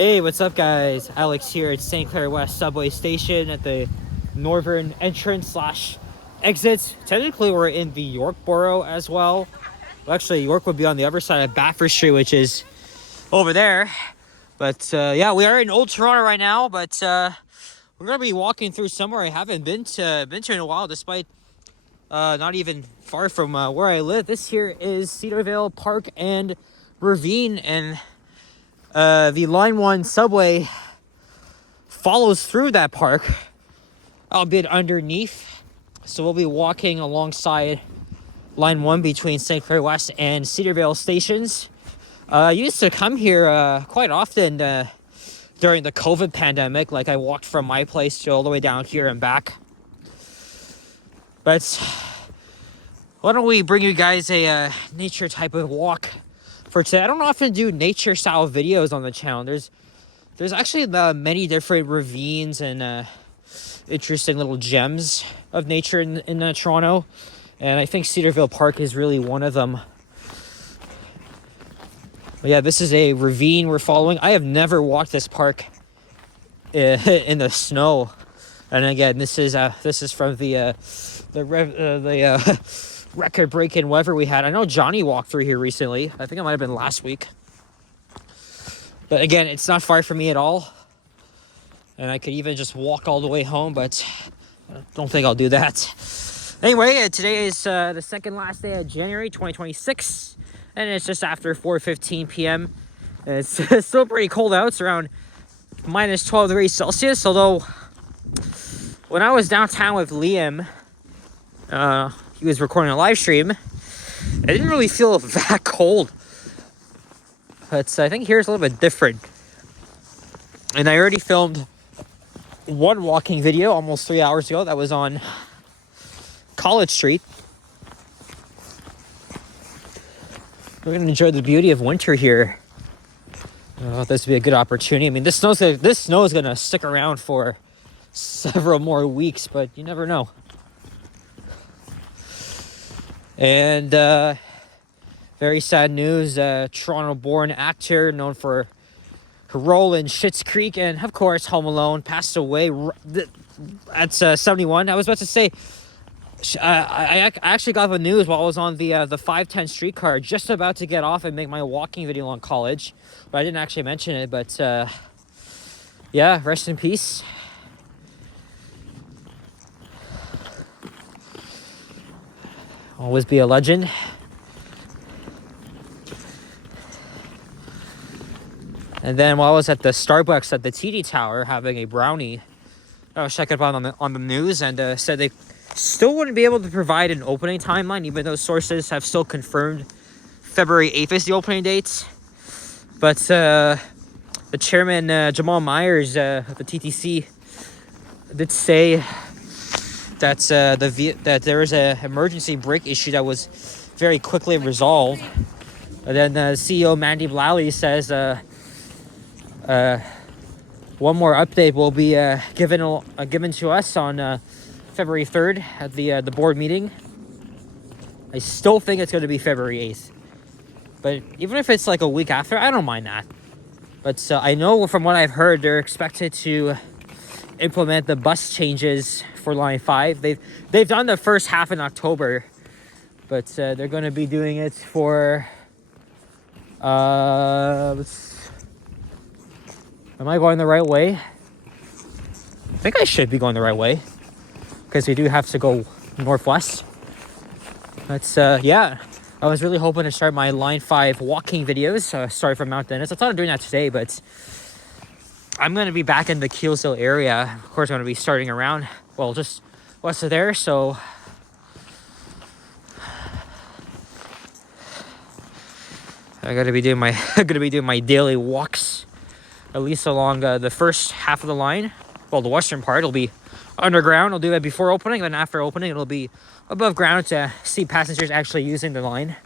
Hey, what's up guys? Alex here at St. Clair West subway station at the northern entrance slash exit. Technically we're in the York borough as well. Actually, York would be on the other side of Baffert Street, which is over there. But yeah, we are in Old Toronto right now, but we're gonna be walking through somewhere I haven't been to in a while, despite not even far from where I live. This here is Cedarvale Park and Ravine, and the Line 1 subway follows through that park, albeit underneath. So we'll be walking alongside Line 1 between St. Clair West and Cedarvale stations. I used to come here quite often during the COVID pandemic. Like, I walked from my place to all the way down here and back. But why don't we bring you guys a nature type of walk for today. I don't often do nature style videos on the channel. There's actually many different ravines and interesting little gems of nature in Toronto, and I think Cedarvale Park is really one of them. But yeah, this is a ravine we're following. I have never walked this park in the snow, and again, this is from the record-breaking weather we had. I know Johnny walked through here recently. I think it might have been last week. But again, it's not far from me at all. And I could even just walk all the way home, but I don't think I'll do that. Anyway, today is the second last day of January 2026. And it's just after 4:15 p.m. It's still pretty cold out. It's around minus 12 degrees Celsius. Although, when I was downtown with Liam, he was recording a live stream, it didn't really feel that cold. But I think here's a little bit different. And I already filmed one walking video almost 3 hours ago that was on College Street. We're going to enjoy the beauty of winter here. This would be a good opportunity. I mean, this snow is going to stick around for several more weeks, but you never know. And very sad news, Toronto-born actor known for her role in Schitt's Creek and, of course, Home Alone, passed away at 71. I was about to say, I actually got the news while I was on the 510 streetcar, just about to get off and make my walking video on College. But I didn't actually mention it, but yeah, rest in peace. Always be a legend. And then while I was at the Starbucks at the TD Tower having a brownie, I was checking up on the news, and said they still wouldn't be able to provide an opening timeline, even though sources have still confirmed February 8th is the opening date. But the chairman, Jamal Myers of the TTC, did say that that there was an emergency brake issue that was very quickly resolved. And then CEO Mandy Blally says one more update will be given to us on February 3rd at the board meeting. I still think it's going to be February 8th. But even if it's like a week after, I don't mind that. But I know from what I've heard, they're expected to implement the bus changes for Line 5. They've done the first half in October, but they're going to be doing it for am I going the right way? I think I should be going the right way, because we do have to go northwest. But yeah, I was really hoping to start my Line 5 walking videos. Sorry for Mount Dennis. I thought of doing that today, but I'm going to be back in the Keelsville area. Of course, I'm going to be starting around, well, just west of there, so I got to be doing my daily walks, at least along the first half of the line. Well, the western part will be underground. I'll do it before opening, then after opening, it'll be above ground to see passengers actually using the line.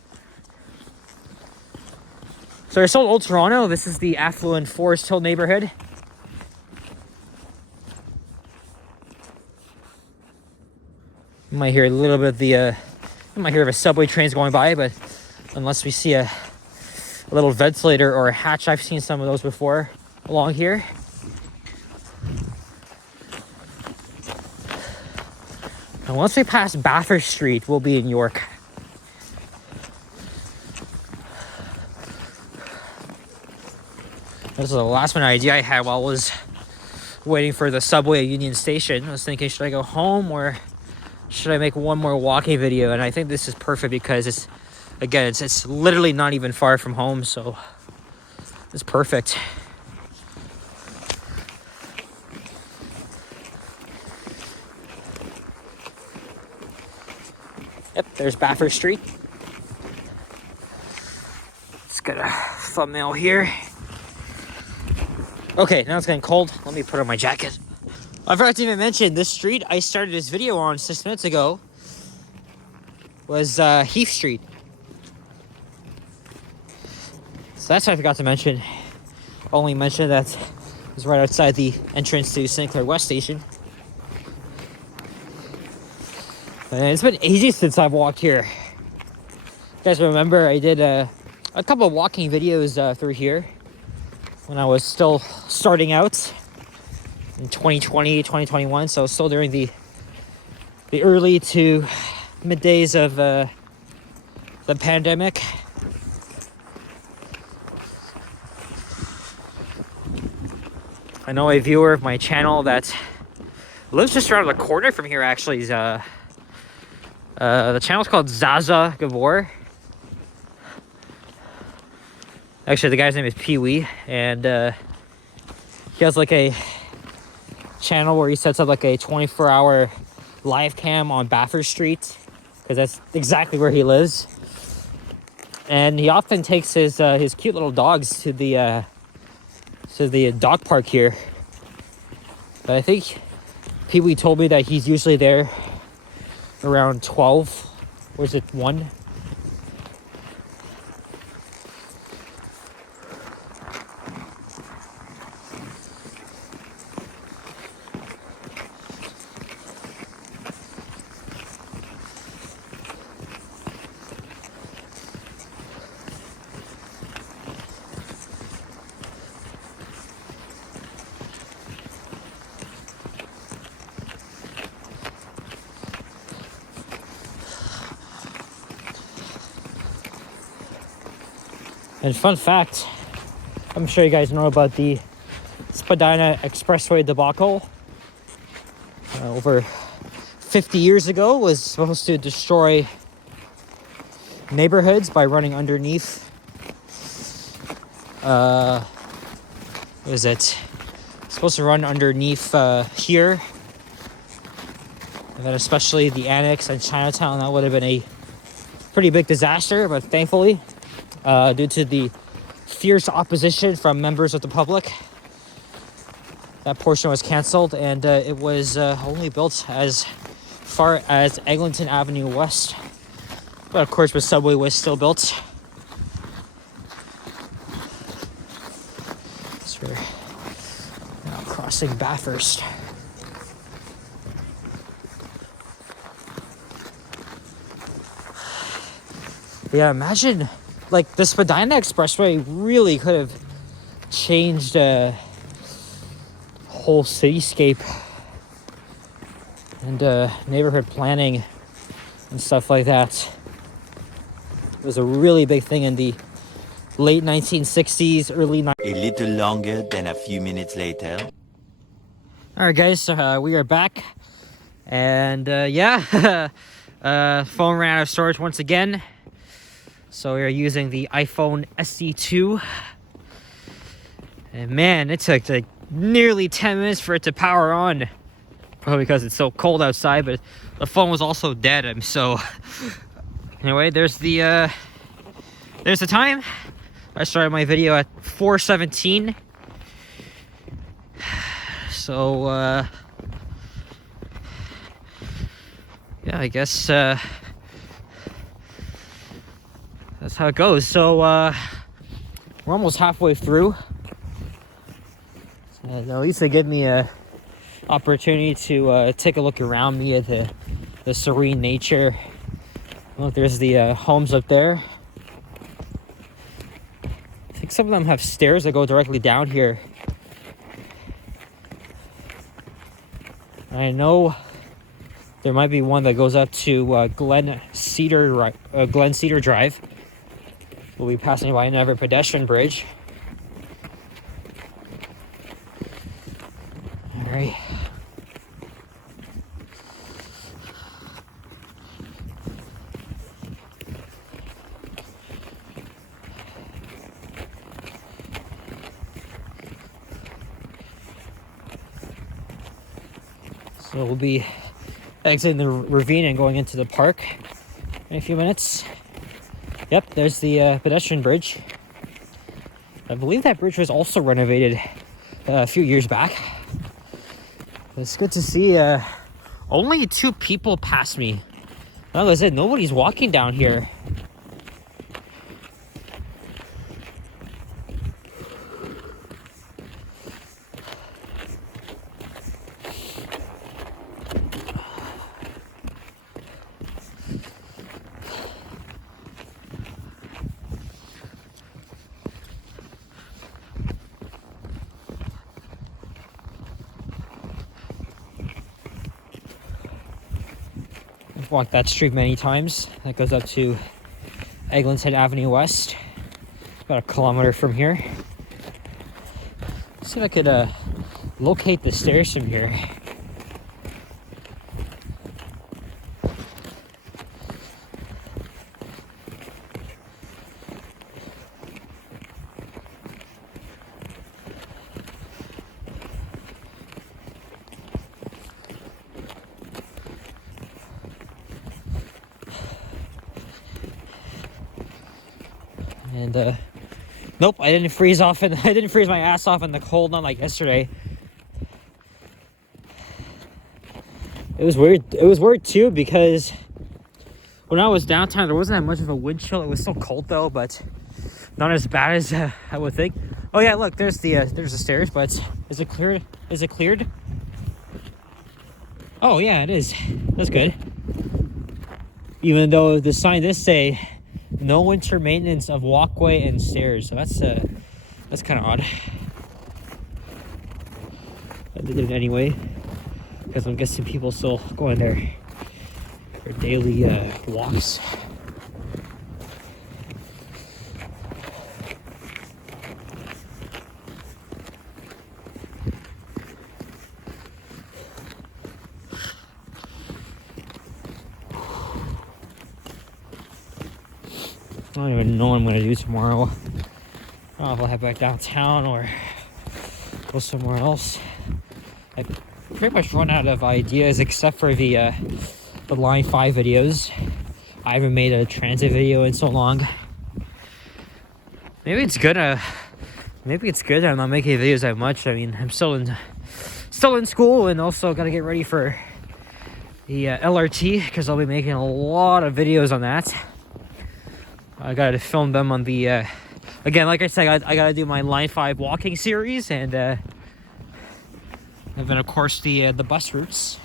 So we're still in Old Toronto. This is the affluent Forest Hill neighborhood. You might hear a little bit of you might hear of a subway trains going by, but unless we see a little ventilator or a hatch, I've seen some of those before. along here. And once we pass Bathurst Street, we'll be in York. This is the last minute idea I had while I was waiting for the subway at Union Station. I was thinking, should I go home or should I make one more walking video? And I think this is perfect because it's, again, it's literally not even far from home, so it's perfect. Yep, there's Bathurst Street. Let's get a thumbnail here. Okay, now it's getting cold. Let me put on my jacket. I forgot to even mention, this street I started this video on 6 minutes ago was Heath Street. So that's what I forgot to mention. Only mentioned that it was right outside the entrance to St. Clair West Station. And it's been ages since I've walked here. You guys remember I did a couple of walking videos through here when I was still starting out in 2020, 2021. So still during the early to mid days of the pandemic. I know a viewer of my channel that lives just around the corner from here actually is the channel's called Zaza Gavor. Actually, the guy's name is Pee Wee, and he has like a channel where he sets up like a 24-hour live cam on Bathurst Street, because that's exactly where he lives. And he often takes his cute little dogs to the dog park here. But I think Pee Wee told me that he's usually there around 12, or is it 1? And fun fact, I'm sure you guys know about the Spadina Expressway debacle. Over 50 years ago, was supposed to destroy neighborhoods by running underneath. What is it? It's supposed to run underneath here. And then especially the annex and Chinatown, that would have been a pretty big disaster, but thankfully, due to the fierce opposition from members of the public, that portion was canceled, and it was only built as far as Eglinton Avenue West. But of course, the subway was still built. So we're now crossing Bathurst. Yeah, imagine, like, the Spadina Expressway really could have changed whole cityscape and neighborhood planning and stuff like that. It was a really big thing in the late 1960s, early 90s. A little longer than a few minutes later. All right, guys, we are back, and yeah, phone ran out of storage once again. So we are using the iPhone SE2. And man, it took like nearly 10 minutes for it to power on. Probably because it's so cold outside, but the phone was also dead. So anyway, there's the time. I started my video at 4:17. So yeah, I guess that's how it goes. So we're almost halfway through, and at least they give me a opportunity to take a look around me at the serene nature. Look, there's the homes up there. I think some of them have stairs that go directly down here. I know there might be one that goes up to Glen Cedar Drive. We'll be passing by another pedestrian bridge. All right. So we'll be exiting the ravine and going into the park in a few minutes. Yep, there's the pedestrian bridge. I believe that bridge was also renovated a few years back. It's good to see only 2 people passed me. Like I said, nobody's walking down here. I've walked that street many times. That goes up to Eglinton Head Avenue West. About a kilometer from here. See if I could locate the stairs from here. And nope, I didn't freeze off, and I didn't freeze my ass off in the cold, not like yesterday. It was weird. It was weird too because when I was downtown, there wasn't that much of a wind chill. It was still cold though, but not as bad as I would think. Oh yeah, look, there's the stairs, but is it cleared? Is it cleared? Oh yeah, it is. That's good. Even though the sign does say no winter maintenance of walkway and stairs, so that's kind of odd. But they did it anyway, because I'm guessing people still going there for daily walks. I don't even know what I'm going to do tomorrow. I don't know if I'll head back downtown or go somewhere else. I pretty much run out of ideas except for the Line 5 videos. I haven't made a transit video in so long. Maybe it's good. Maybe it's good I'm not making videos that much. I mean, I'm still in school, and also got to get ready for the LRT because I'll be making a lot of videos on that. I gotta film them on the again, like I said, I gotta do my Line 5 walking series, and then of course the bus routes.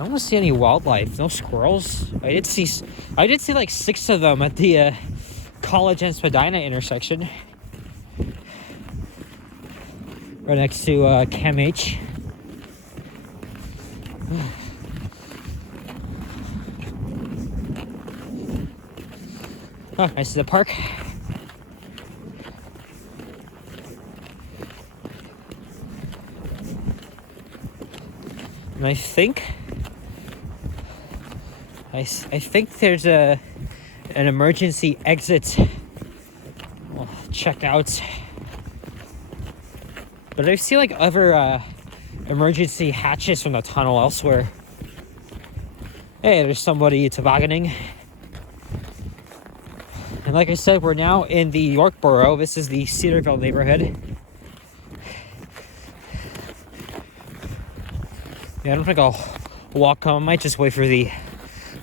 I don't see any wildlife, no squirrels. I did see like 6 of them at the College and Spadina intersection, right next to Cam H. Oh, I see the park. And I think there's an emergency exit. Well, check out. But I see like other emergency hatches from the tunnel elsewhere. Hey, there's somebody tobogganing. And like I said, we're now in the York Borough. This is the Cedarvale neighborhood. Yeah, I don't think I'll walk home. I might just wait for the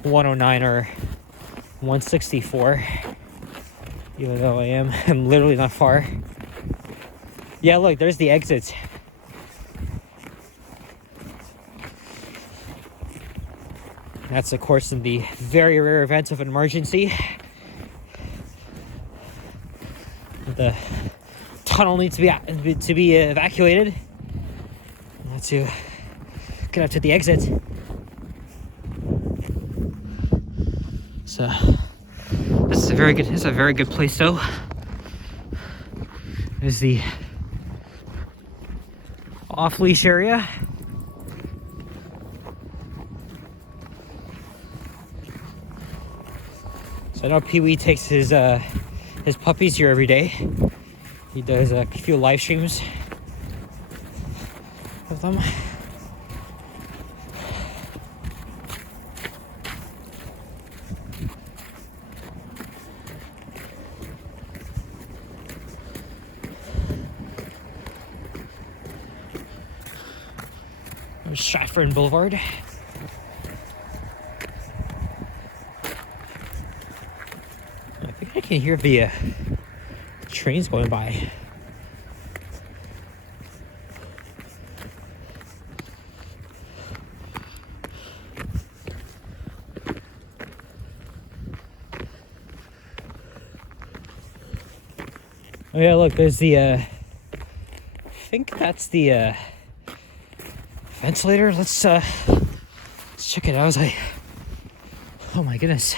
109 or 164. Even though I'm literally not far. Yeah, look, there's the exit. That's, of course, in the very rare event of an emergency. The tunnel needs to be evacuated. To get up to the exit. So this is a very good place though. This is the off-leash area. So I know Pee-wee takes his puppies here every day. He does a few live streams of them. There's Stratford Boulevard. I think I can hear the trains going by. Oh yeah, look, there's the, I think that's the, ventilator. Let's check it out. I was like, oh my goodness.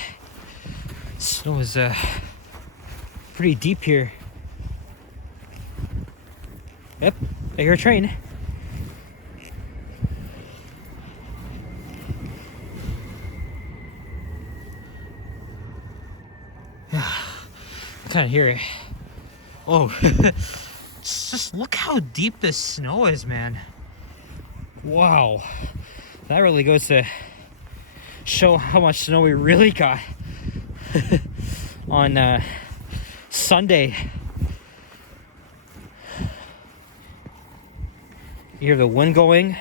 Snow is, pretty deep here. Yep, I hear a train. I can't hear it. Oh, just look how deep this snow is, man. Wow, that really goes to show how much snow we really got on Sunday. You hear the wind going.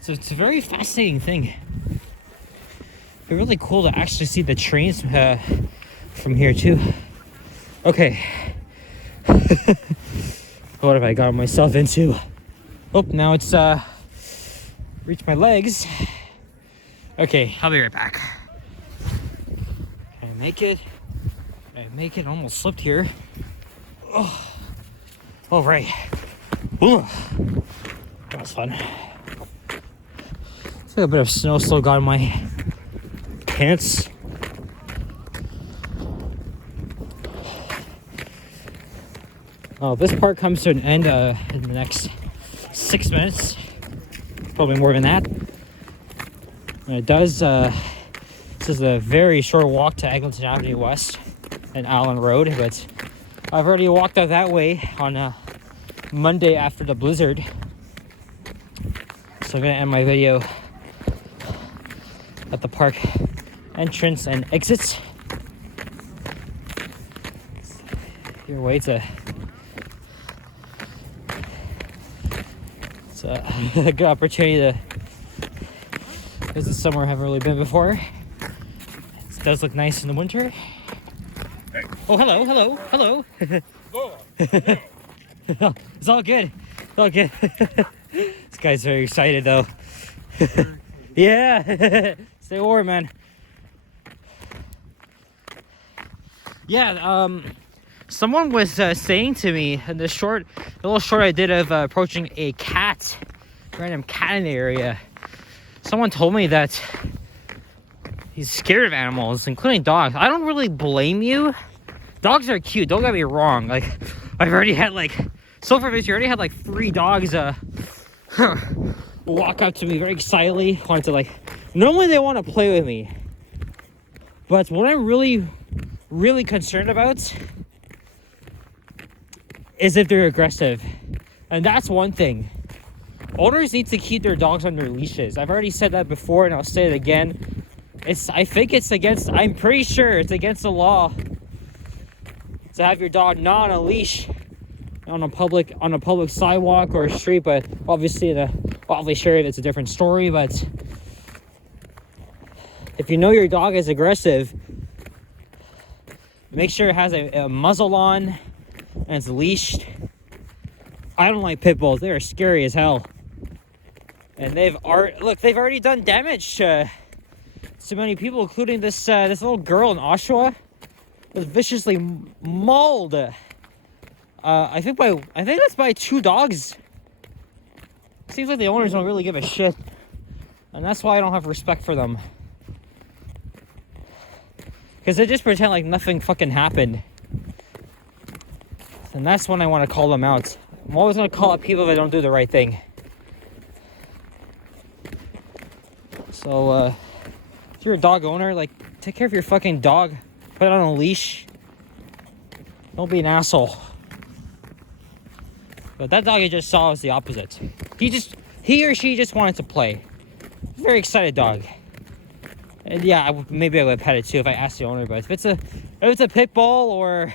So it's a very fascinating thing. It's really cool to actually see the trains from here too. Okay. What have I got myself into? Oh, now it's reached my legs. Okay, I'll be right back. Can I make it? Can I make it? Almost slipped here. Oh, all right. Ooh. That was fun. It's like a bit of snow still got in my pants. This part comes to an end in the next 6 minutes. Probably more than that. When it does, this is a very short walk to Eglinton Avenue West and Allen Road, but I've already walked out that way on Monday after the blizzard. So I'm gonna end my video at the park entrance and exits. Your way to a good opportunity to visit somewhere I haven't really been before. It does look nice in the winter. Hey. Oh, hello. It's all good. It's all good. This guy's very excited though. Yeah. Stay warm, man. Yeah, someone was saying to me in the little short I did of approaching a random cat in the area. Someone told me that he's scared of animals, including dogs. I don't really blame you. Dogs are cute, don't get me wrong. Like, I've already had so far this year, I already had 3 dogs walk up to me very excitedly, wanted to normally they want to play with me. But what I'm really, really concerned about is if they're aggressive. And that's one thing. Owners need to keep their dogs on their leashes. I've already said that before and I'll say it again. I'm pretty sure it's against the law to have your dog not on a leash on a public sidewalk or a street, but obviously in a off-leash area that's a different story. But if you know your dog is aggressive, make sure it has a muzzle on and it's leashed. I don't like pit bulls. They are scary as hell. And they've already done damage to so many people, including this little girl in Oshawa. was viciously mauled. I think that's by 2 dogs. Seems like the owners don't really give a shit, and that's why I don't have respect for them. Because they just pretend like nothing fucking happened. And that's when I want to call them out. I'm always going to call out people that don't do the right thing. So, if you're a dog owner, like, take care of your fucking dog. Put it on a leash. Don't be an asshole. But that dog I just saw was the opposite. He or she just wanted to play. Very excited dog. And yeah, maybe I would pet it too if I asked the owner. But if it's a pit bull or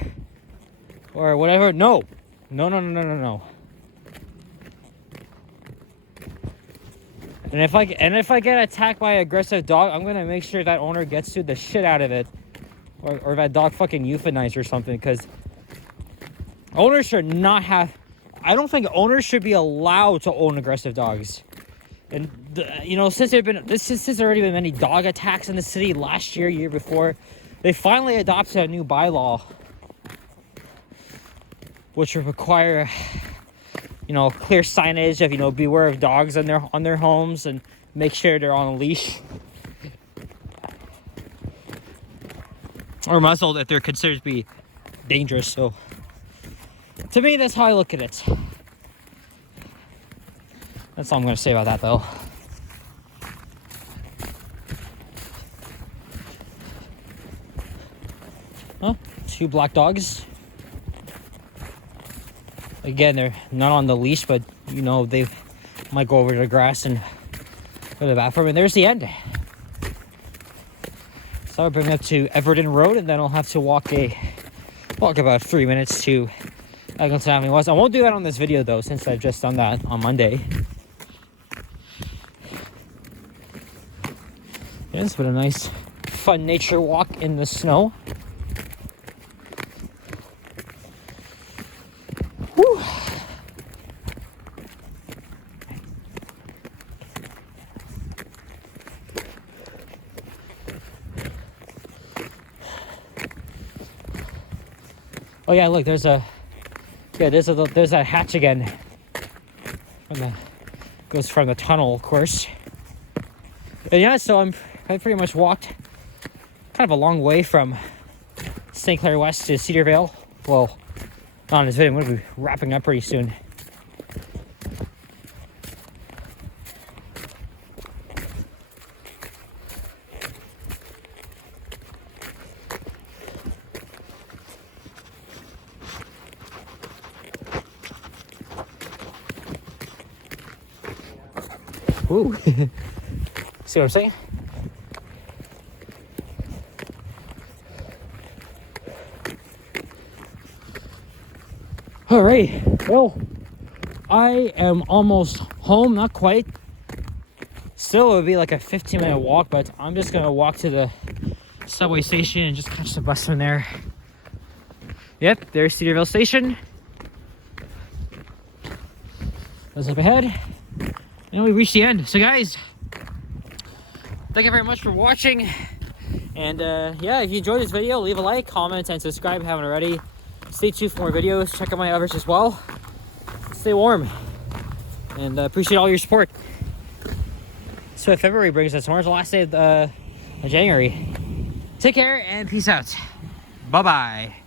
whatever, no. And if I get attacked by an aggressive dog, I'm gonna make sure that owner gets the shit out of it, or that dog fucking euthanized or something. Because owners should not have. I don't think owners should be allowed to own aggressive dogs. And since there's already been many dog attacks in the city last year before, they finally adopted a new bylaw, which would require, clear signage of, beware of dogs on their homes and make sure they're on a leash or muzzled if they're considered to be dangerous. So, to me, that's how I look at it. That's all I'm going to say about that, though. Huh? 2 black dogs. Again, they're not on the leash, but, they might go over to the grass and go to the bathroom. And there's the end. So I'll bring them up to Everton Road, and then I'll have to walk about 3 minutes to Eglinton Avenue West. I won't do that on this video, though, since I've just done that on Monday. It's been a nice, fun nature walk in the snow. Whew. Oh yeah, look, there's that hatch again. Goes from the tunnel, of course. And yeah, so I pretty much walked kind of a long way from St. Clair West to Cedarvale. Well, not on this video, I'm going to be wrapping up pretty soon. Ooh. See what I'm saying? All right, well, I am almost home, not quite. Still, it would be like a 15-minute walk, but I'm just gonna walk to the subway station and just catch the bus from there. Yep, there's Cedarvale Station. That's up ahead. And we reached the end. So guys, thank you very much for watching. And yeah, if you enjoyed this video, leave a like, comment, and subscribe if you haven't already. Stay tuned for more videos. Check out my others as well. Stay warm. And appreciate all your support. So February brings us tomorrow's the last day of January. Take care and peace out. Bye-bye.